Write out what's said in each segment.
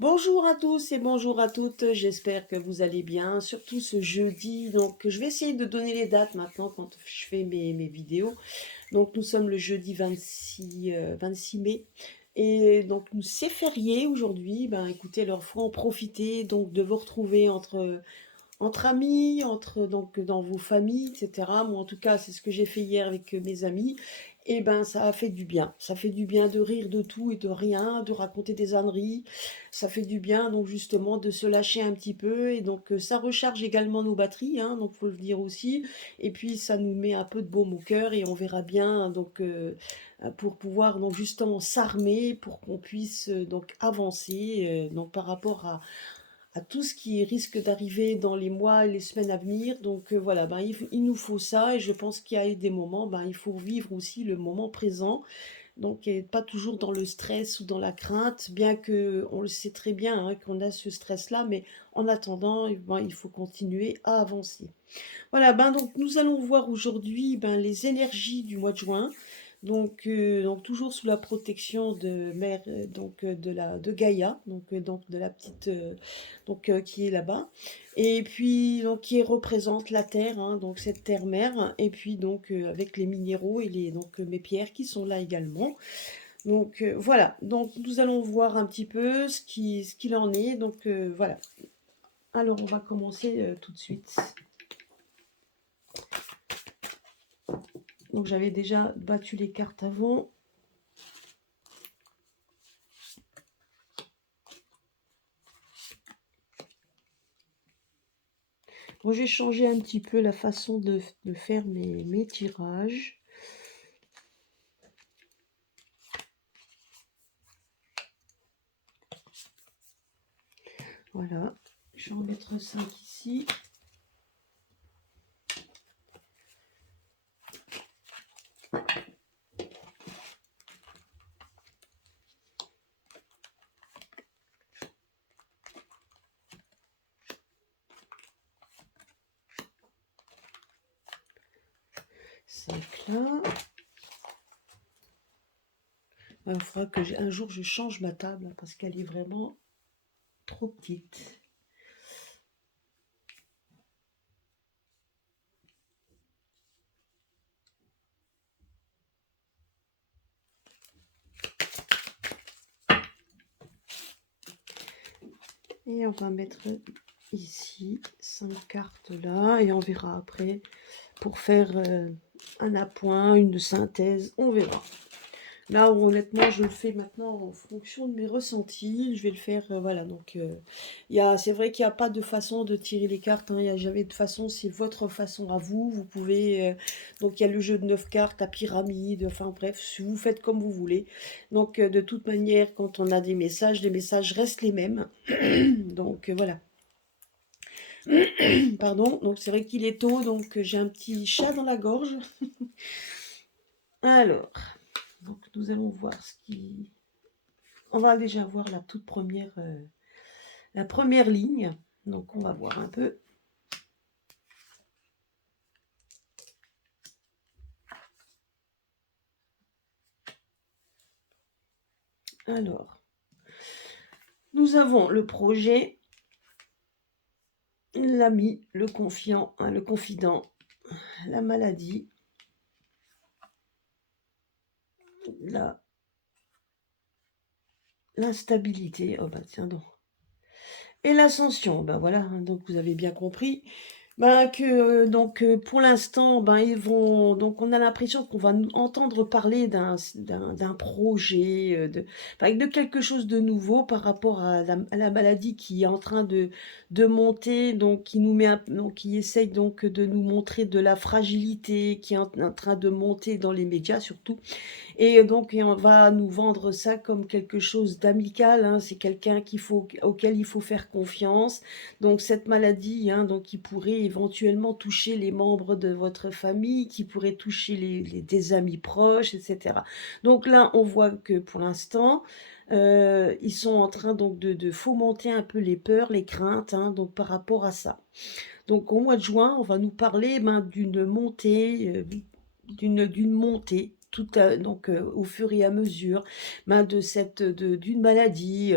Bonjour à tous et bonjour à toutes, j'espère que vous allez bien, surtout ce jeudi. Donc, je vais essayer de donner les dates maintenant quand je fais mes vidéos. Donc, nous sommes le jeudi 26 mai. Et donc, c'est férié aujourd'hui. Ben, écoutez, alors, faut en profiter donc de vous retrouver entre amis, donc dans vos familles, etc. Moi, en tout cas, c'est ce que j'ai fait hier avec mes amis. Et ben, ça a fait du bien. Ça fait du bien de rire de tout et de rien, de raconter des âneries. Ça fait du bien, donc justement, de se lâcher un petit peu. Et donc, ça recharge également nos batteries, hein, donc faut le dire aussi. Et puis, ça nous met un peu de baume au cœur et on verra bien, donc, pour pouvoir donc justement s'armer, pour qu'on puisse donc avancer, donc par rapport à tout ce qui risque d'arriver dans les mois et les semaines à venir. Donc voilà, ben, il nous faut ça et je pense qu'il y a des moments, ben, il faut vivre aussi le moment présent. Donc et pas toujours dans le stress ou dans la crainte, bien que on le sait très bien hein, qu'on a ce stress-là, mais en attendant, eh ben, il faut continuer à avancer. Voilà, ben donc nous allons voir aujourd'hui ben, les énergies du mois de juin. Donc toujours sous la protection de mère, de Gaïa, donc de la petite, qui est là-bas, et puis donc qui représente la terre, hein, donc cette terre-mère, et puis donc avec les minéraux et mes pierres qui sont là également. Donc voilà, donc nous allons voir un petit peu ce qu'il en est. Donc voilà. Alors on va commencer tout de suite. Donc j'avais déjà battu les cartes avant. Bon, j'ai changé un petit peu la façon de faire mes tirages. Voilà, je vais en mettre 5 ici. Là. Il faudra que un jour je change ma table parce qu'elle est vraiment trop petite. Et on va mettre ici 5 cartes là et on verra après pour faire un appoint, une synthèse, on verra. Là où honnêtement je le fais maintenant en fonction de mes ressentis, je vais le faire, voilà, donc c'est vrai qu'il n'y a pas de façon de tirer les cartes, hein, il n'y a jamais de façon, c'est votre façon à vous, vous pouvez, donc il y a le jeu de 9 cartes à pyramide, enfin bref, si vous faites comme vous voulez. Donc de toute manière, quand on a des messages restent les mêmes, donc voilà. Pardon, donc c'est vrai qu'il est tôt, donc j'ai un petit chat dans la gorge. Alors, donc nous allons voir ce qui... On va déjà voir la toute première, la première ligne. Donc on va voir un peu. Alors, nous avons le projet, l'ami, le confiant, hein, le confident, la maladie, l'instabilité. Oh bah tiens donc. Et l'ascension. Ben voilà, hein, donc vous avez bien compris. Pour l'instant, on a l'impression qu'on va entendre parler d'un projet, de quelque chose de nouveau par rapport à la maladie qui est en train de monter, donc qui nous met, donc qui essaye donc de nous montrer de la fragilité, qui est en train de monter dans les médias surtout. Et donc, on va nous vendre ça comme quelque chose d'amical, hein. C'est quelqu'un auquel il faut faire confiance. Donc, cette maladie, hein, donc, qui pourrait éventuellement toucher les membres de votre famille, qui pourrait toucher des amis proches, etc. Donc là, on voit que pour l'instant, ils sont en train donc de fomenter un peu les peurs, les craintes, hein, donc par rapport à ça. Donc au mois de juin, on va nous parler d'une montée, d'une montée donc au fur et à mesure, ben, d'une maladie,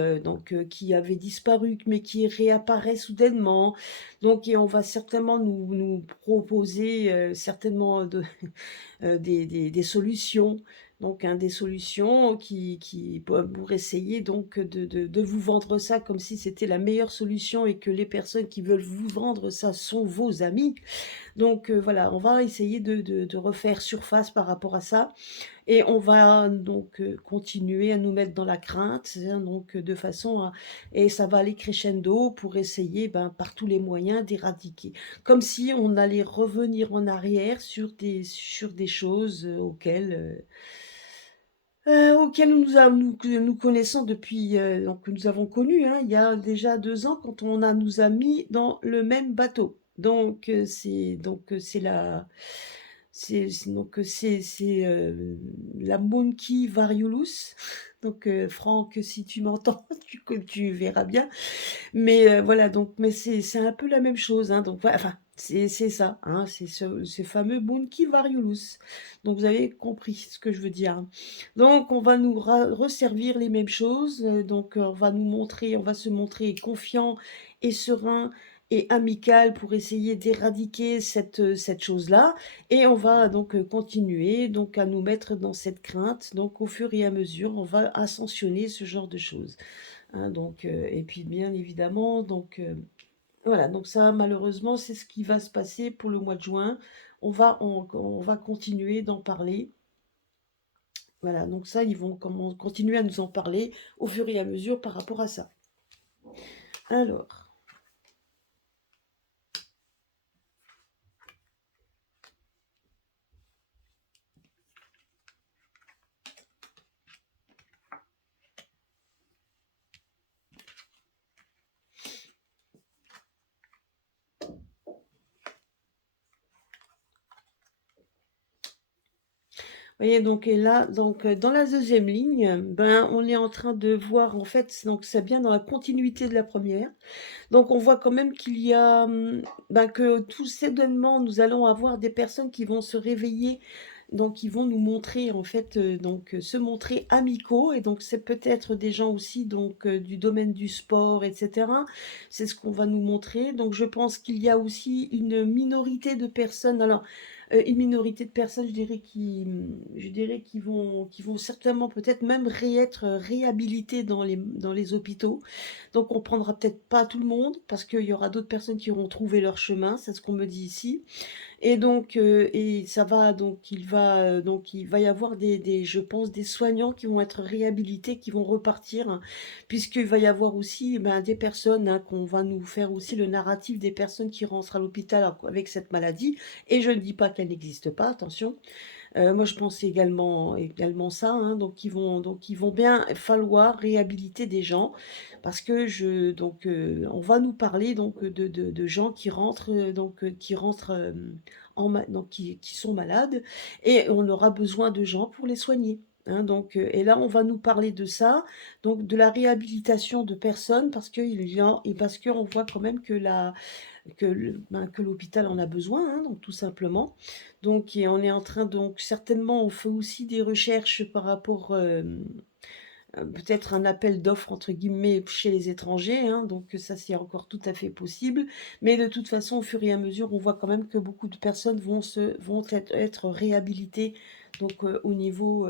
qui avait disparu, mais qui réapparaît soudainement. Donc et on va certainement nous proposer, certainement des solutions. Donc, des solutions pour essayer donc de vous vendre ça comme si c'était la meilleure solution et que les personnes qui veulent vous vendre ça sont vos amis. Donc, voilà, on va essayer de refaire surface par rapport à ça et on va donc, continuer à nous mettre dans la crainte, hein, donc, de façon à et ça va aller crescendo pour essayer, ben, par tous les moyens d'éradiquer. Comme si on allait revenir en arrière sur des choses, auxquelles que nous connaissons depuis, donc que nous avons connues, hein, il y a déjà 2 ans quand nous a mis dans le même bateau. C'est la Monkey Variolus. Donc Franck, si tu m'entends, tu verras bien. Mais voilà, donc mais c'est un peu la même chose, hein, donc voilà, enfin, c'est ça, hein, c'est ce fameux Monkey Variolus. Donc vous avez compris ce que je veux dire, hein. Donc on va nous resservir les mêmes choses, donc on va se montrer confiant et serein et amical pour essayer d'éradiquer cette chose-là et on va donc, continuer donc à nous mettre dans cette crainte, donc au fur et à mesure, on va ascensionner ce genre de choses. Hein, donc, et puis bien évidemment, donc voilà, donc ça malheureusement c'est ce qui va se passer pour le mois de juin. On va continuer d'en parler. Voilà, donc ça, ils vont continuer à nous en parler au fur et à mesure par rapport à ça. Alors. Voyez, donc et là, donc dans la deuxième ligne, ben, on est en train de voir en fait, donc c'est bien dans la continuité de la première. Donc on voit quand même qu'il y a, ben, que tout soudainement, nous allons avoir des personnes qui vont se réveiller, donc qui vont nous montrer en fait, se montrer amicaux et donc c'est peut-être des gens aussi donc du domaine du sport et cetera. C'est ce qu'on va nous montrer. Donc je pense qu'il y a aussi une minorité de personnes alors, une minorité de personnes, je dirais qui vont certainement peut-être même être réhabilitées dans les hôpitaux. Donc on prendra peut-être pas tout le monde parce qu'il y aura d'autres personnes qui auront trouvé leur chemin, c'est ce qu'on me dit ici. Et donc, et ça va donc il va y avoir je pense, des soignants qui vont être réhabilités, qui vont repartir, hein, puisqu'il va y avoir aussi, ben, des personnes, hein, qu'on va nous faire aussi le narratif des personnes qui rentrent à l'hôpital avec cette maladie. Et je ne dis pas qu'elle n'existe pas, attention. Moi, je pense également ça, hein, donc ils vont bien falloir réhabiliter des gens parce que on va nous parler donc de gens qui rentrent, donc qui sont malades et on aura besoin de gens pour les soigner, hein, donc et là, on va nous parler de ça, donc de la réhabilitation de personnes parce qu'on voit quand même que l'hôpital en a besoin, hein, donc tout simplement. Donc et on est en train donc certainement on fait aussi des recherches par rapport, peut-être un appel d'offres entre guillemets chez les étrangers, hein, donc ça c'est encore tout à fait possible. Mais de toute façon, au fur et à mesure, on voit quand même que beaucoup de personnes vont être réhabilitées donc au niveau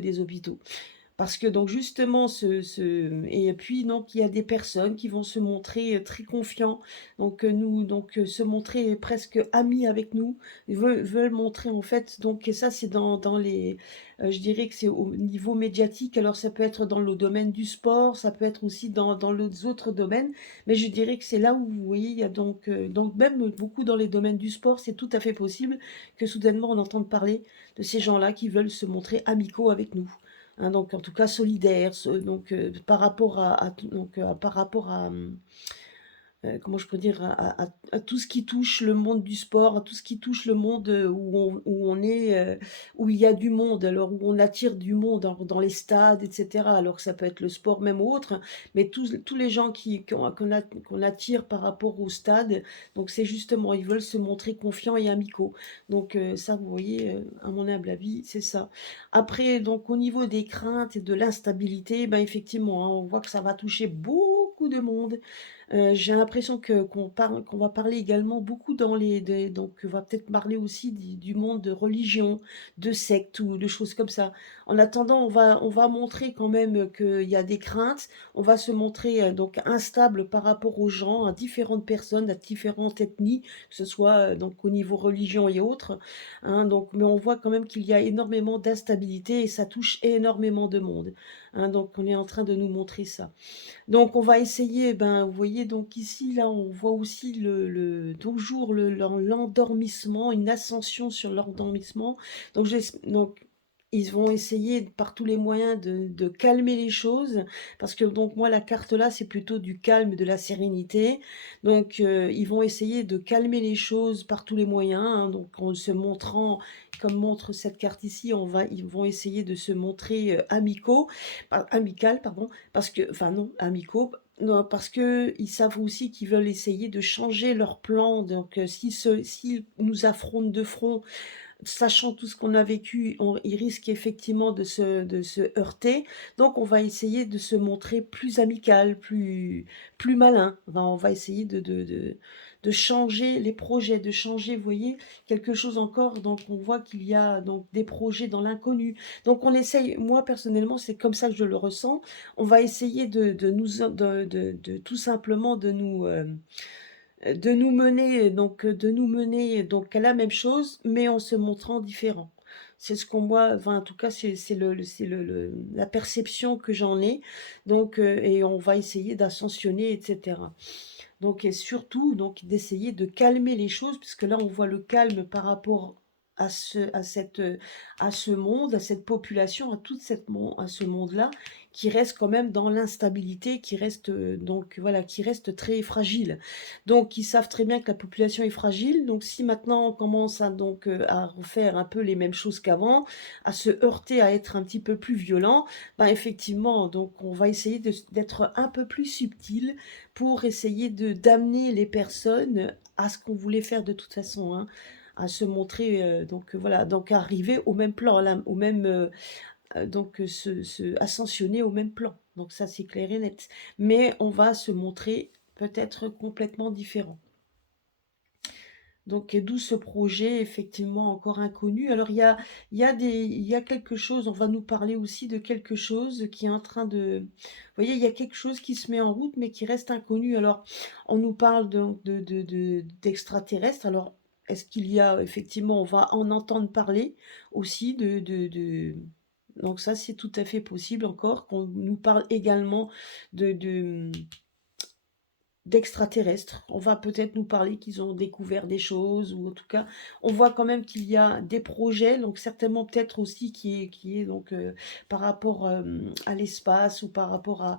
des hôpitaux. Parce que donc justement et puis donc il y a des personnes qui vont se montrer, très confiants, se montrer presque amis avec nous. Ils veulent montrer en fait donc et ça c'est dans les, je dirais que c'est au niveau médiatique. Alors ça peut être dans le domaine du sport, ça peut être aussi dans les autres domaines, mais je dirais que c'est là où vous voyez, il y a donc même beaucoup dans les domaines du sport, c'est tout à fait possible que soudainement on entende parler de ces gens-là qui veulent se montrer amicaux avec nous. Hein, donc en tout cas solidaire, par rapport à comment je pourrais dire? À tout ce qui touche le monde du sport, à tout ce qui touche le monde, où on est, où il y a du monde, alors où on attire du monde dans les stades et cetera. Alors que ça peut être le sport même ou autre, hein, mais tous les gens qu'on attire par rapport au stade, donc c'est justement, ils veulent se montrer confiants et amicaux. Donc ça, vous voyez, à mon humble avis, c'est ça. Après, donc au niveau des craintes et de l'instabilité, ben, effectivement, hein, on voit que ça va toucher beaucoup de monde. J'ai l'impression qu'on va parler également beaucoup dans les des donc on va peut-être parler aussi du monde de religion, de sectes ou de choses comme ça. En attendant, on va montrer quand même qu'il y a des craintes. On va se montrer, donc instable par rapport aux gens, à différentes personnes, à différentes ethnies, que ce soit, donc au niveau religion et autres, hein, donc mais on voit quand même qu'il y a énormément d'instabilité et ça touche énormément de monde, hein, donc on est en train de nous montrer ça. Donc on va essayer, ben, vous voyez donc ici, là, on voit aussi toujours l'endormissement, une ascension sur l'endormissement. Donc ils vont essayer par tous les moyens de calmer les choses, parce que donc moi la carte là, c'est plutôt du calme, de la sérénité. Donc ils vont essayer de calmer les choses par tous les moyens, hein, donc en se montrant, comme montre cette carte ici, ils vont essayer de se montrer, amical, pardon, parce que enfin non, amicaux, non, parce qu'ils savent aussi qu'ils veulent essayer de changer leur plan. Donc, s'ils nous affrontent de front, sachant tout ce qu'on a vécu, ils risquent effectivement de se heurter. Donc, on va essayer de se montrer plus amical, plus malin. On va essayer de changer les projets, de changer, vous voyez, quelque chose encore. Donc, on voit qu'il y a donc des projets dans l'inconnu. Donc, on essaye, moi personnellement, c'est comme ça que je le ressens. On va essayer de tout simplement de nous mener donc à la même chose, mais en se montrant différent. C'est ce qu'on voit, enfin en tout cas la perception que j'en ai. Donc et on va essayer d'ascensionner, etc. Donc et surtout donc d'essayer de calmer les choses, puisque là on voit le calme par rapport à ce monde, à cette population, à ce monde-là, qui reste quand même dans l'instabilité, qui reste donc voilà, qui reste très fragile. Donc ils savent très bien que la population est fragile. Donc si maintenant on commence à refaire un peu les mêmes choses qu'avant, à se heurter, à être un petit peu plus violent, ben effectivement, donc on va essayer d'être un peu plus subtil pour essayer d'amener les personnes à ce qu'on voulait faire de toute façon, hein, à se montrer, donc voilà, donc arriver au même plan, là, au même, donc ascensionner au même plan. Donc ça, c'est clair et net. Mais on va se montrer peut-être complètement différent. Donc, d'où ce projet effectivement encore inconnu. Alors, il y a quelque chose, on va nous parler aussi de quelque chose qui est en train de... Vous voyez, il y a quelque chose qui se met en route, mais qui reste inconnu. Alors, on nous parle donc d'extraterrestres. Alors, est-ce qu'il y a, effectivement, on va en entendre parler aussi donc ça, c'est tout à fait possible encore, qu'on nous parle également de d'extraterrestres. On va peut-être nous parler qu'ils ont découvert des choses, ou en tout cas, on voit quand même qu'il y a des projets, donc certainement peut-être aussi qui est donc par rapport à l'espace, ou par rapport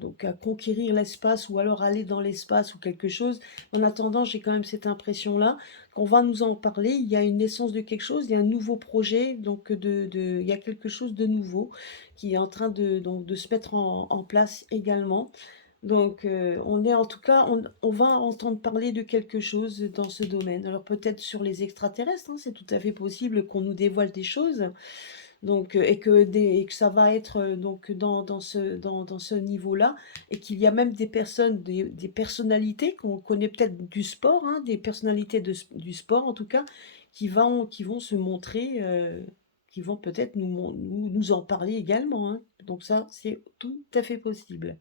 donc à conquérir l'espace, ou alors aller dans l'espace ou quelque chose. En attendant, j'ai quand même cette impression-là qu'on va nous en parler. Il y a une naissance de quelque chose, il y a un nouveau projet, donc il y a quelque chose de nouveau qui est en train donc, de se mettre en place également. Donc, on est en tout cas, on va entendre parler de quelque chose dans ce domaine. Alors peut-être sur les extraterrestres, hein, c'est tout à fait possible qu'on nous dévoile des choses. Donc, et que ça va être donc dans ce niveau-là, et qu'il y a même des personnes, des personnalités qu'on connaît peut-être du sport, hein, des personnalités du sport en tout cas, qui vont se montrer, qui vont peut-être nous en parler également, hein. Donc ça, c'est tout à fait possible.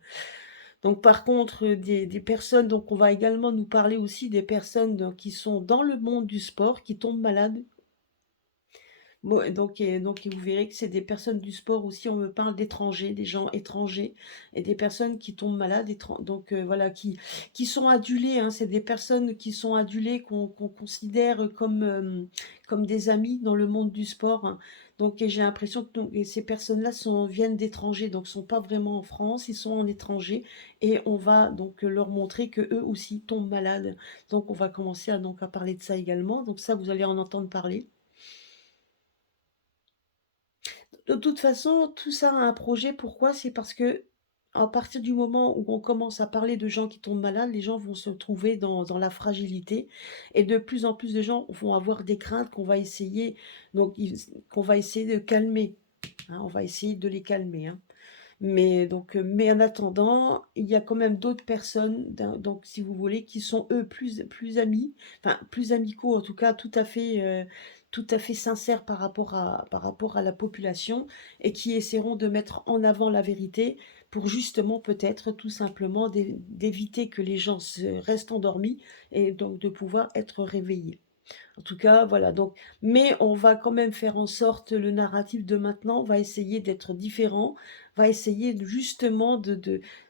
Donc par contre, des personnes, donc on va également nous parler aussi des personnes qui sont dans le monde du sport, qui tombent malades. Bon, et donc vous verrez que c'est des personnes du sport aussi, on me parle d'étrangers, des gens étrangers et des personnes qui tombent malades, donc voilà, qui sont adulées, hein, c'est des personnes qui sont adulées, qu'on considère comme des amis dans le monde du sport, hein. Donc et j'ai l'impression que et ces personnes-là viennent d'étrangers, donc sont pas vraiment en France, ils sont en étranger, et on va donc leur montrer que eux aussi tombent malades. Donc on va commencer à parler de ça également, donc ça vous allez en entendre parler. De toute façon, tout ça a un projet. Pourquoi? C'est parce que à partir du moment où on commence à parler de gens qui tombent malades, les gens vont se trouver dans la fragilité, et de plus en plus de gens vont avoir des craintes qu'on va essayer de calmer, hein, on va essayer de les calmer, hein. Mais en attendant, il y a quand même d'autres personnes, donc si vous voulez, qui sont eux plus amis, enfin plus amicaux, en tout cas tout à fait sincères par rapport à la population, et qui essaieront de mettre en avant la vérité pour justement peut-être tout simplement d'éviter que les gens restent endormis, et donc de pouvoir être réveillés. En tout cas, voilà, donc, mais on va quand même faire en sorte, le narratif de maintenant va essayer d'être différent, va essayer justement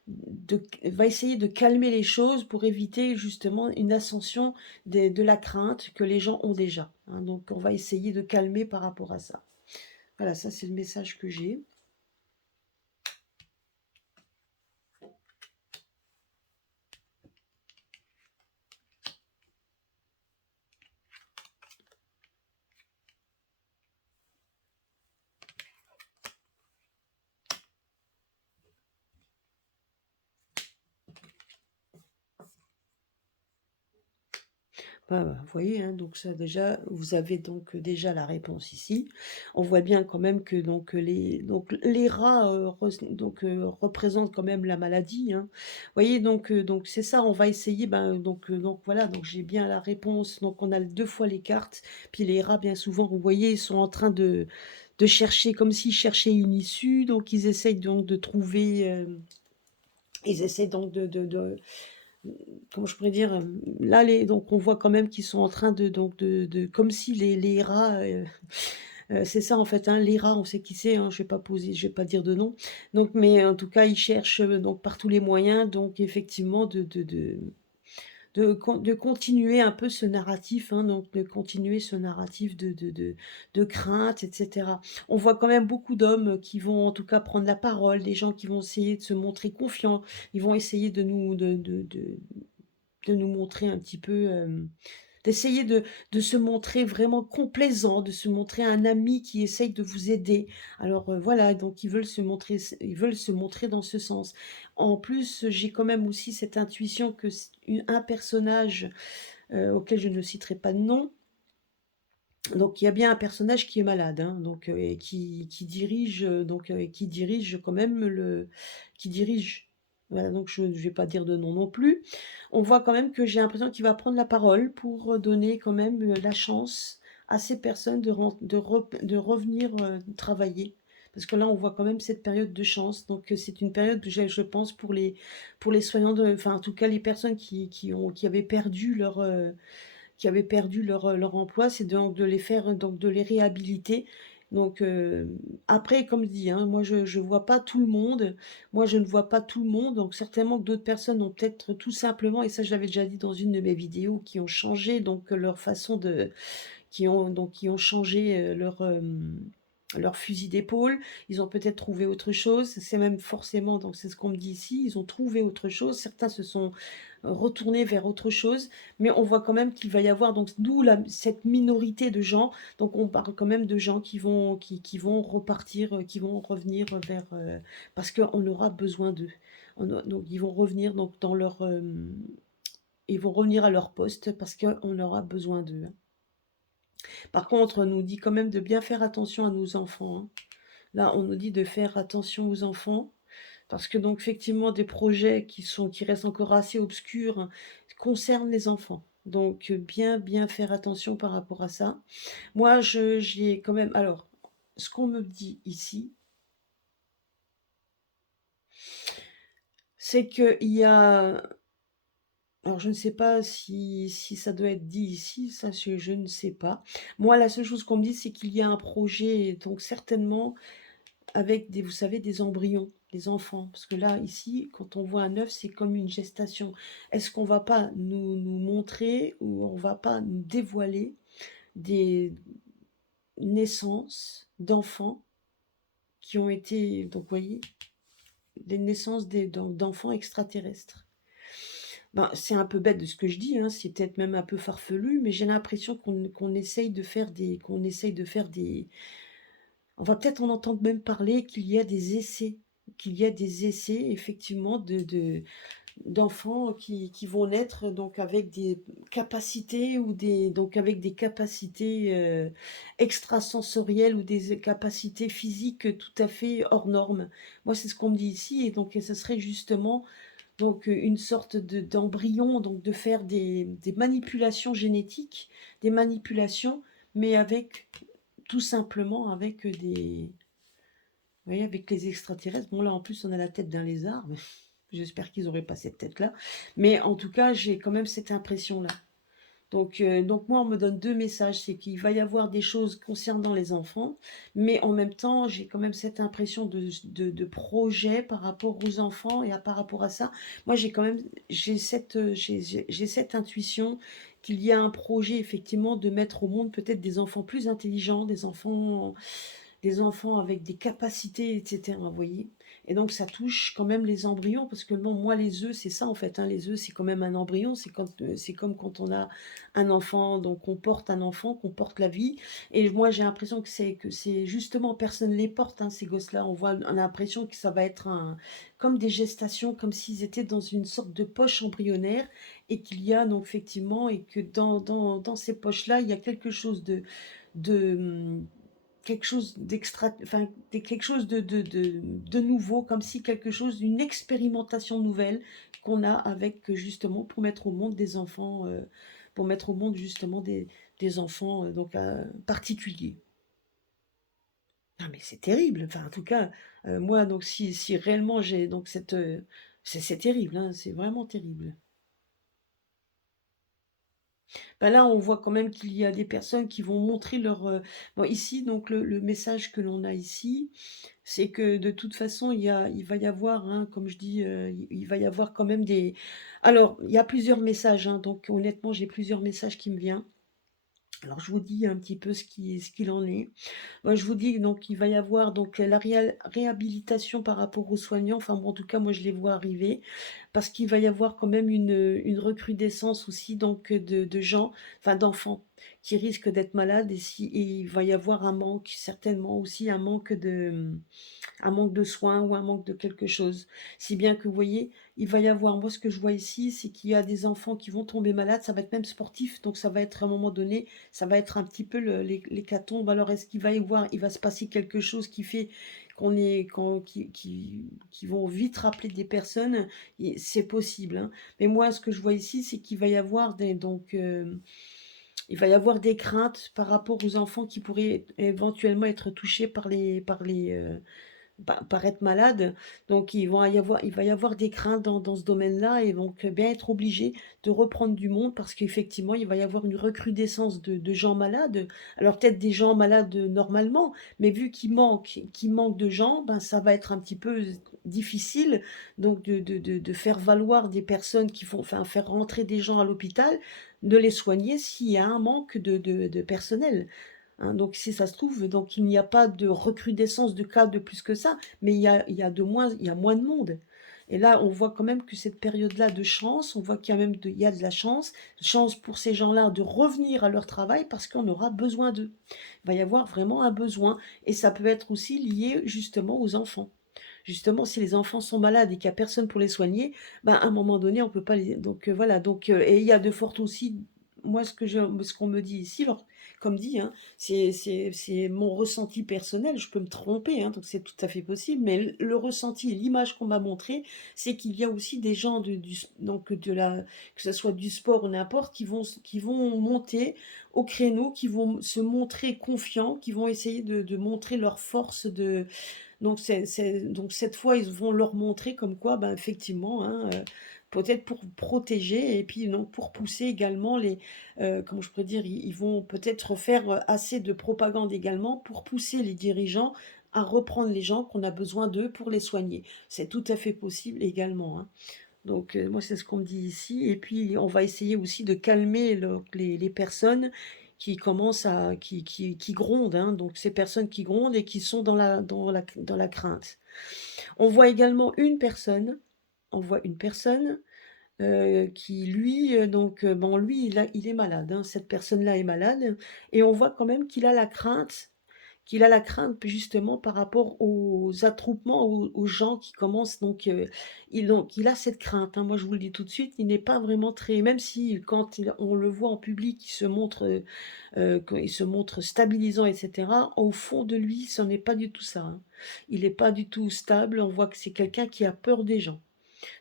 va essayer de calmer les choses pour éviter justement une ascension de la crainte que les gens ont déjà, hein. Donc on va essayer de calmer par rapport à ça. Voilà, ça c'est le message que j'ai. Vous voyez, hein, donc ça déjà, vous avez donc déjà la réponse ici. On voit bien quand même que les rats représentent quand même la maladie, hein. Vous voyez, donc c'est ça, on va essayer, donc voilà, donc j'ai bien la réponse. Donc on a deux fois les cartes, puis les rats, bien souvent, vous voyez, ils sont en train de chercher, comme s'ils cherchaient une issue, donc ils essayent donc de trouver, ils essaient donc comment je pourrais dire, là, donc on voit quand même qu'ils sont en train comme si les rats, c'est ça en fait, hein, les rats, on sait qui c'est, hein, je vais pas dire de nom. Donc, mais en tout cas, ils cherchent donc par tous les moyens, donc effectivement, de continuer un peu ce narratif, hein, donc de continuer ce narratif de crainte, etc. On voit quand même beaucoup d'hommes qui vont en tout cas prendre la parole, des gens qui vont essayer de se montrer confiants, ils vont essayer de nous montrer un petit peu, d'essayer de se montrer vraiment complaisant, de se montrer un ami qui essaye de vous aider. Alors voilà, donc ils veulent se montrer dans ce sens. En plus, j'ai quand même aussi cette intuition que un personnage auquel je ne citerai pas de nom. Donc il y a bien un personnage qui est malade, hein, donc et qui dirige, qui dirige quand même qui dirige. Voilà, donc je ne vais pas dire de nom non plus. On voit quand même que j'ai l'impression qu'il va prendre la parole pour donner quand même la chance à ces personnes de revenir travailler. Parce que là, on voit quand même cette période de chance. Donc c'est une période, je pense, pour les soignants, enfin en tout cas les personnes qui avaient perdu leur emploi, c'est donc de les faire, donc de les réhabiliter. Donc après, comme dit, hein, moi je vois pas tout le monde, moi je ne vois pas tout le monde, donc certainement que d'autres personnes ont peut-être tout simplement, et ça je l'avais déjà dit dans une de mes vidéos, qui ont changé donc leur façon qui ont changé leur fusil d'épaule. Ils ont peut-être trouvé autre chose. C'est même forcément, donc c'est ce qu'on me dit ici, ils ont trouvé autre chose. Certains se sont retournés vers autre chose, mais on voit quand même qu'il va y avoir, donc d'où cette minorité de gens. Donc on parle quand même de gens qui vont repartir, qui vont revenir vers, parce qu'on aura besoin d'eux. Donc ils vont revenir donc ils vont revenir à leur poste parce qu'on aura besoin d'eux, hein. Par contre, on nous dit quand même de bien faire attention à nos enfants, hein. Là, on nous dit de faire attention aux enfants, parce que donc effectivement des projets qui restent encore assez obscurs, hein, concernent les enfants. Donc bien bien faire attention par rapport à ça. Moi, j'ai quand même, alors, ce qu'on me dit ici, c'est qu'il y a Alors je ne sais pas si ça doit être dit ici, ça je ne sais pas. Moi, la seule chose qu'on me dit, c'est qu'il y a un projet, donc certainement avec des, vous savez, des embryons, des enfants. Parce que là, ici, quand on voit un œuf, c'est comme une gestation. Est-ce qu'on va pas nous montrer ou on va pas nous dévoiler des naissances d'enfants qui ont été, donc vous voyez, des naissances d'enfants extraterrestres? Ben, c'est un peu bête de ce que je dis, hein, c'est peut-être même un peu farfelu, mais j'ai l'impression qu'on essaye de faire des, on va peut-être en entendre même parler qu'il y a des essais effectivement d'enfants qui vont naître donc avec des capacités ou donc avec des capacités extrasensorielles ou des capacités physiques tout à fait hors normes. Moi, c'est ce qu'on me dit ici, et donc ce serait justement donc une sorte d'embryon, donc de faire des manipulations génétiques, des manipulations, mais avec tout simplement avec des, vous voyez, avec les extraterrestres. Bon, là, en plus, on a la tête d'un lézard, mais j'espère qu'ils n'auraient pas cette tête-là. Mais en tout cas, j'ai quand même cette impression-là. Donc moi, on me donne deux messages. C'est qu'il va y avoir des choses concernant les enfants, mais en même temps, j'ai quand même cette impression de projet par rapport aux enfants par rapport à ça. Moi, j'ai quand même, j'ai cette intuition qu'il y a un projet, effectivement, de mettre au monde peut-être des enfants plus intelligents, des enfants avec des capacités, etc. Vous voyez. Et donc ça touche quand même les embryons, parce que bon, moi les œufs, c'est ça en fait, hein, les œufs, c'est quand même un embryon, c'est comme quand on a un enfant, donc on porte un enfant, qu'on porte la vie. Et moi j'ai l'impression que c'est justement personne les porte, hein, ces gosses-là. On a l'impression que ça va être comme des gestations, comme s'ils étaient dans une sorte de poche embryonnaire, et qu'il y a donc effectivement, et que dans ces poches-là, il y a quelque chose de quelque chose d'extra, enfin, quelque chose de nouveau, comme si quelque chose, une expérimentation nouvelle qu'on a avec justement pour mettre au monde des enfants, pour mettre au monde justement des enfants donc particuliers. Non mais c'est terrible. Enfin en tout cas, moi donc si réellement j'ai donc cette, c'est terrible, hein, c'est vraiment terrible. Bah, là, on voit quand même qu'il y a des personnes qui vont montrer leur, bon ici donc le message que l'on a ici, c'est que de toute façon il va y avoir, hein, comme je dis, il va y avoir quand même des, alors il y a plusieurs messages, hein, donc honnêtement j'ai plusieurs messages qui me viennent. Alors je vous dis un petit peu ce qu'il en est. Moi, je vous dis donc qu'il va y avoir donc la réhabilitation par rapport aux soignants. Enfin bon, en tout cas, moi je les vois arriver parce qu'il va y avoir quand même une recrudescence aussi donc de gens, enfin d'enfants qui risquent d'être malades, et il va y avoir un manque, certainement aussi un manque de soins ou un manque de quelque chose. Si bien que vous voyez, il va y avoir, moi ce que je vois ici, c'est qu'il y a des enfants qui vont tomber malades, ça va être même sportif, donc ça va être à un moment donné, ça va être un petit peu l'hécatombe. Alors est-ce qu'il va y avoir, il va se passer quelque chose qui fait qui vont vite rappeler des personnes, c'est possible, hein. Mais moi ce que je vois ici, c'est qu'il va y avoir il va y avoir des craintes par rapport aux enfants qui pourraient éventuellement être touchés par être malade. Donc il va y avoir des craintes dans ce domaine-là, et donc bien être obligé de reprendre du monde parce qu'effectivement, il va y avoir une recrudescence de gens malades. Alors peut-être des gens malades normalement, mais vu qu'il manque de gens, ben, ça va être un petit peu difficile donc de faire valoir des personnes qui font, enfin faire rentrer des gens à l'hôpital, de les soigner s'il y a un manque de personnel. Hein, donc si ça se trouve, donc il n'y a pas de recrudescence de cas de plus que ça, mais il y a moins de monde. Et là, on voit quand même que cette période-là de chance, on voit qu'il y a même il y a de la chance, chance pour ces gens-là de revenir à leur travail parce qu'on aura besoin d'eux. Il va y avoir vraiment un besoin, et ça peut être aussi lié justement aux enfants. Justement, si les enfants sont malades et qu'il n'y a personne pour les soigner, ben, à un moment donné, on peut pas les. Donc voilà. Donc et il y a de fortes aussi. Moi, ce qu'on me dit ici, alors, comme dit, hein, c'est mon ressenti personnel. Je peux me tromper, hein, donc c'est tout à fait possible. Mais le ressenti, l'image qu'on m'a montrée, c'est qu'il y a aussi des gens donc que ce soit du sport ou n'importe, qui vont monter au créneau, qui vont se montrer confiants, qui vont essayer de montrer leur force Donc cette fois, ils vont leur montrer comme quoi, ben, effectivement, hein, peut-être pour protéger et puis donc pour pousser également comment je pourrais dire? Ils vont peut-être faire, assez de propagande également pour pousser les dirigeants à reprendre les gens qu'on a besoin d'eux pour les soigner. C'est tout à fait possible également, hein. Donc moi, c'est ce qu'on me dit ici et puis on va essayer aussi de calmer les personnes qui commencent à qui grondent, hein, donc ces personnes qui grondent et qui sont dans la crainte. On voit également on voit une personne, qui lui, bon lui il est malade, hein, cette personne-là est malade et on voit quand même qu'il a la crainte justement par rapport aux attroupements, aux gens qui commencent il a cette crainte, hein. Moi, je vous le dis tout de suite, il n'est pas vraiment très même si quand on le voit en public, quand il se montre stabilisant et cetera, au fond de lui, ce n'est pas du tout ça, hein. Il n'est pas du tout stable, on voit que c'est quelqu'un qui a peur des gens.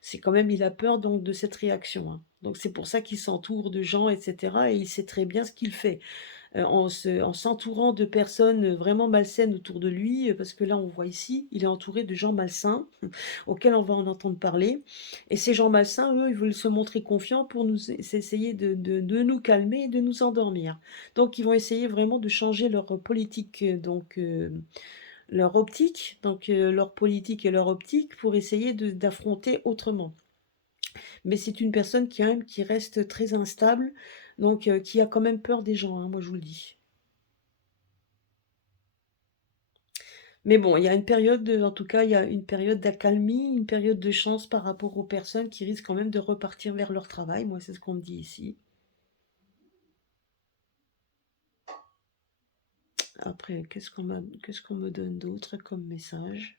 C'est quand même il a peur donc de cette réaction, hein. Donc c'est pour ça qu'il s'entoure de gens et cetera et il sait très bien ce qu'il fait en s'entourant de personnes, vraiment malsaines autour de lui, parce que là, on voit ici, il est entouré de gens malsains, auxquels on va en entendre parler et ces gens malsains, eux, ils veulent se montrer confiants pour essayer de nous calmer et de nous endormir. Donc ils vont essayer vraiment de changer leur politique, leur optique, leur politique et leur optique pour essayer d'affronter autrement. Mais c'est une personne qui, quand même, qui reste très instable, qui a quand même peur des gens, hein, moi je vous le dis. Mais bon, il y a une période, en tout cas, il y a une période d'accalmie, une période de chance par rapport aux personnes qui risquent quand même de repartir vers leur travail. Moi, c'est ce qu'on me dit ici. Après, qu'est-ce qu'on me donne d'autre comme message?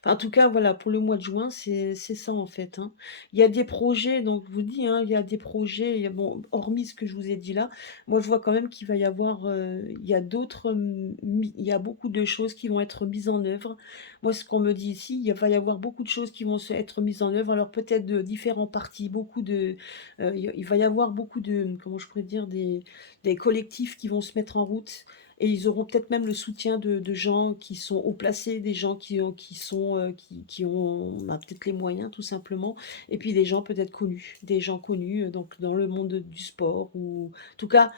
Enfin, en tout cas, voilà, pour le mois de juin, c'est ça en fait, hein. Il y a des projets, donc je vous dis, hein, il y a des projets, bon, hormis ce que je vous ai dit là, moi je vois quand même qu'il va y avoir, il y a il y a beaucoup de choses qui vont être mises en œuvre. Moi, ce qu'on me dit ici, il va y avoir beaucoup de choses qui vont être mises en œuvre, alors peut-être de différents partis, il va y avoir beaucoup de, comment je pourrais dire, des collectifs qui vont se mettre en route et ils auront peut-être même le soutien de gens qui sont haut placés, des gens qui ont bah, peut-être les moyens tout simplement, et puis des gens peut-être connus, des gens connus donc dans le monde du sport ou en tout cas,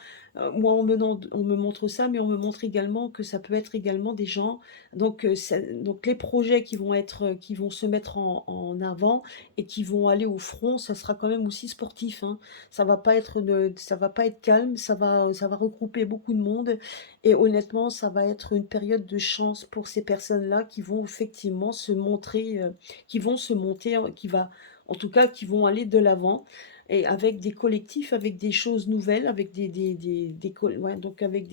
moi on me montre ça, mais on me montre également que ça peut être également des gens donc les projets qui vont se mettre en avant et qui vont aller au front, ça sera quand même aussi sportif, hein. Ça va pas être calme, ça va regrouper beaucoup de monde et honnêtement, ça va être une période de chance pour ces personnes-là qui vont effectivement se montrer, qui vont se monter, en tout cas, qui vont aller de l'avant et avec des collectifs, avec des choses nouvelles, avec ouais, donc avec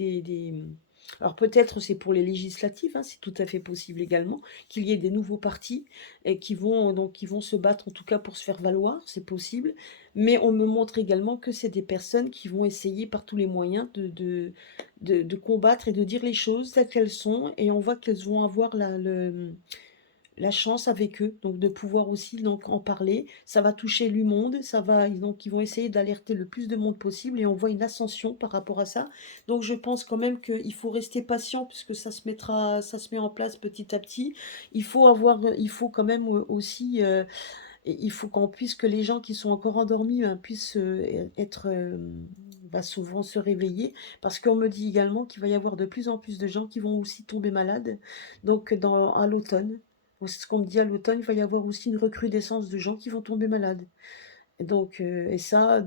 alors peut-être c'est pour les législatives, hein, c'est tout à fait possible également qu'il y ait des nouveaux partis et qui vont se battre en tout cas pour se faire valoir, c'est possible. Mais on me montre également que c'est des personnes qui vont essayer par tous les moyens de combattre et de dire les choses telles qu'elles sont et on voit qu'elles vont avoir la chance avec eux, donc de pouvoir aussi donc en parler. Ça va toucher le monde, donc ils vont essayer d'alerter le plus de monde possible et on voit une ascension par rapport à ça. Donc je pense quand même qu'il faut rester patient puisque ça se met en place petit à petit. Il faut quand même aussi et il faut que les gens qui sont encore endormis, puissent, être, souvent se réveiller. Parce qu'on me dit également qu'il va y avoir de plus en plus de gens qui vont aussi tomber malades, donc à l'automne. C'est ce qu'on me dit à l'automne, il va y avoir aussi une recrudescence de gens qui vont tomber malades. Et ça,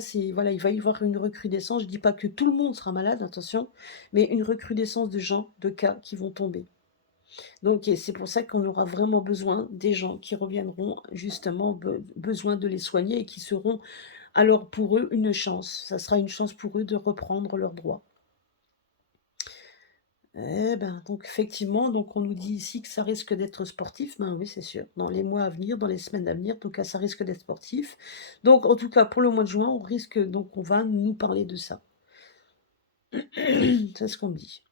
c'est voilà, il va y avoir une recrudescence. Je dis pas que tout le monde sera malade, attention, mais une recrudescence de cas qui vont tomber. Donc et c'est pour ça qu'on aura vraiment besoin des gens qui reviendront justement besoin de les soigner et qui seront alors pour eux une chance. Ça sera une chance pour eux de reprendre leurs droits. Eh ben, donc effectivement, donc on nous dit ici que ça risque d'être sportif. Ben oui, c'est sûr. Dans les mois à venir, dans les semaines à venir, en tout cas, ça risque d'être sportif. Donc en tout cas, pour le mois de juin, on va nous parler de ça. C'est ce qu'on me dit.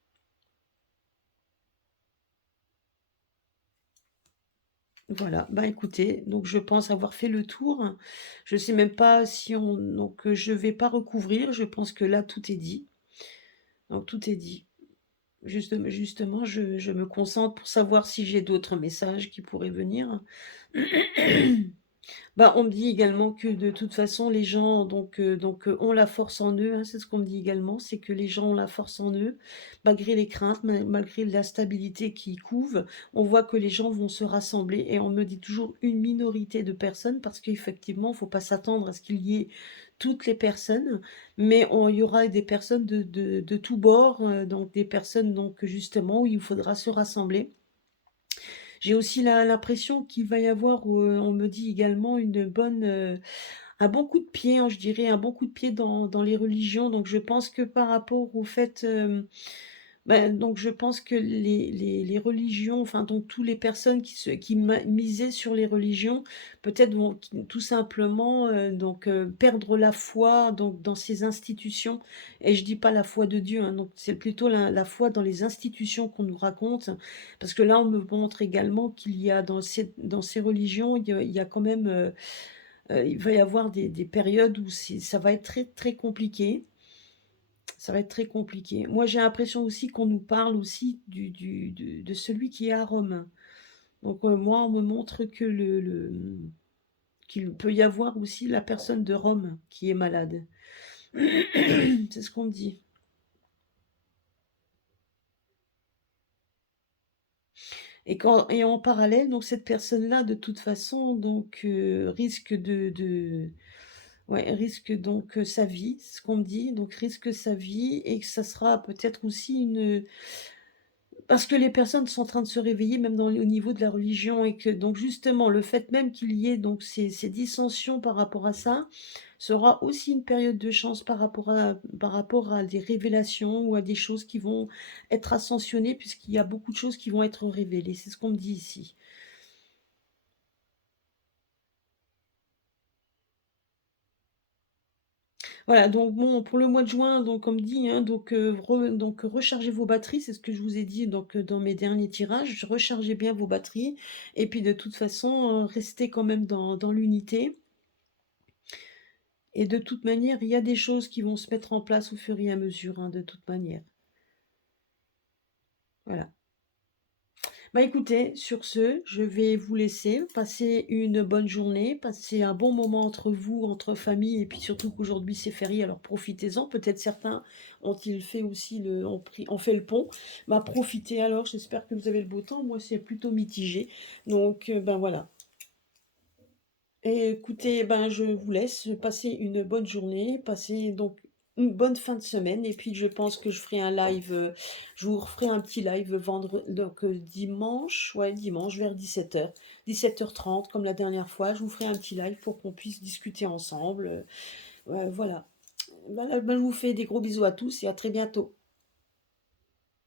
Voilà, bah, écoutez, donc je pense avoir fait le tour. Je sais même pas si on je vais pas recouvrir, je pense que là tout est dit. Donc tout est dit. Justement, je me concentre pour savoir si j'ai d'autres messages qui pourraient venir. Bah, on me dit également que de toute façon les gens ont la force en eux, hein, c'est ce qu'on me dit également, c'est que les gens ont la force en eux, malgré les craintes, malgré la stabilité qui couve, on voit que les gens vont se rassembler et on me dit toujours une minorité de personnes parce qu'effectivement, il ne faut pas s'attendre à ce qu'il y ait toutes les personnes, mais il y aura des personnes de tous bords, donc des personnes donc justement où il faudra se rassembler. J'ai aussi l'impression qu'il va y avoir, on me dit également un bon coup de pied, hein, je dirais, un bon coup de pied dans les religions. Donc je pense que par rapport au fait, donc je pense que les religions, enfin donc toutes les personnes qui misaient sur les religions, peut-être vont tout simplement perdre la foi donc dans ces institutions. Et je dis pas la foi de Dieu, hein, donc c'est plutôt la foi dans les institutions qu'on nous raconte, parce que là on me montre également qu'il y a dans ces religions, il y a quand même, il va y avoir des périodes où ça va être très très compliqué. Ça va être très compliqué. Moi, j'ai l'impression aussi qu'on nous parle aussi de celui qui est à Rome. Donc, moi, on me montre que qu'il peut y avoir aussi la personne de Rome qui est malade. C'est ce qu'on me dit. Et en parallèle, donc cette personne-là, de toute façon, risque ouais, risque sa vie, c'est ce qu'on me dit, donc risque sa vie et que ça sera peut-être aussi parce que les personnes sont en train de se réveiller même au niveau de la religion et que donc justement le fait même qu'il y ait donc ces dissensions par rapport à ça, sera aussi une période de chance par rapport à des révélations ou à des choses qui vont être ascensionnées puisqu'il y a beaucoup de choses qui vont être révélées. C'est ce qu'on me dit ici. Voilà, donc bon, pour le mois de juin, donc comme dit, hein, rechargez vos batteries, c'est ce que je vous ai dit dans mes derniers tirages, rechargez bien vos batteries, et puis de toute façon, restez quand même dans l'unité. Et de toute manière, il y a des choses qui vont se mettre en place au fur et à mesure, hein, de toute manière. Voilà. Bah écoutez, sur ce, je vais vous laisser. Passer une bonne journée, passer un bon moment entre vous, entre famille, et puis surtout qu'aujourd'hui c'est férié, alors profitez-en. Peut-être certains ont-ils fait aussi ont fait le pont. Bah profitez alors, j'espère que vous avez le beau temps. Moi c'est plutôt mitigé. Donc ben voilà. Et écoutez, ben je vous laisse passer une bonne journée, passer donc une bonne fin de semaine. Et puis je pense que je ferai un live, je vous referai un petit live dimanche, ouais, dimanche vers 17h, 17h30, comme la dernière fois. Je vous ferai un petit live pour qu'on puisse discuter ensemble. Voilà. Ben, je vous fais des gros bisous à tous et à très bientôt.